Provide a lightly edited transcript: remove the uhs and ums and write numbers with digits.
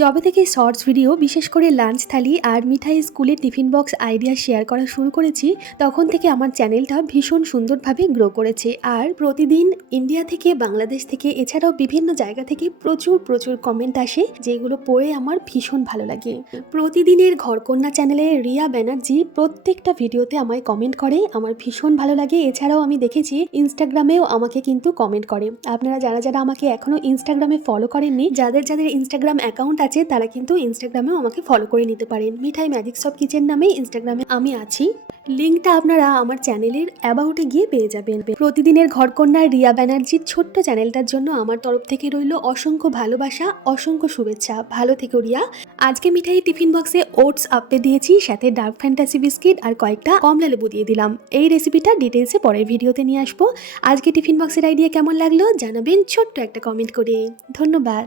যবে থেকে shorts video বিশেষ করে লাঞ্চ থালি আর মিঠাই স্কুলের টিফিন বক্স আইডিয়া শেয়ার করা শুরু করেছি তখন থেকে আমার চ্যানেলটা ভীষণ সুন্দরভাবে গ্রো করেছে। আর প্রতিদিন ইন্ডিয়া থেকে, বাংলাদেশ থেকে, এছাড়াও বিভিন্ন জায়গা থেকে প্রচুর প্রচুর কমেন্ট আসে, যেগুলো পড়ে আমার ভীষণ ভালো লাগে। প্রতিদিনের ঘরকন্যা চ্যানেলে রিয়া ব্যানার্জি প্রত্যেকটা ভিডিওতে আমায় কমেন্ট করে, আমার ভীষণ ভালো লাগে। এছাড়াও আমি দেখেছি ইনস্টাগ্রামেও আমাকে কিন্তু কমেন্ট করে। আপনারা যারা যারা আমাকে এখনো ইনস্টাগ্রামে ফলো করেননি, যাদের যাদের ইনস্টাগ্রাম অ্যাকাউন্ট আছে তারা কিন্তু ইনস্টাগ্রামেও আমাকে ফলো করে নিতে পারেন। মিঠাই ম্যাজিক শপ কিচেন নামে ইনস্টাগ্রামে আমি আছি। লিঙ্কটা আপনারা আমার চ্যানেলের অ্যাবাউটে গিয়ে পেয়ে যাবেন। প্রতিদিনের ঘরকন্যা রিয়া ব্যানার্জির ছোট্ট চ্যানেলটার জন্য আমার তরফ থেকে রইল অসংখ্য ভালোবাসা, অসংখ্য শুভেচ্ছা। ভালো থেকো রিয়া। আজকে মিঠাই টিফিন বক্সে ওটস আপে দিয়েছি, সাথে ডার্ক ফ্যান্টাসি বিস্কিট আর কয়েকটা কমলা লেবু দিয়ে দিলাম। এই রেসিপিটা ডিটেলসে পরের ভিডিওতে নিয়ে আসবো। আজকে টিফিন বক্সের আইডিয়া কেমন লাগলো জানাবেন ছোট্ট একটা কমেন্ট করে। ধন্যবাদ।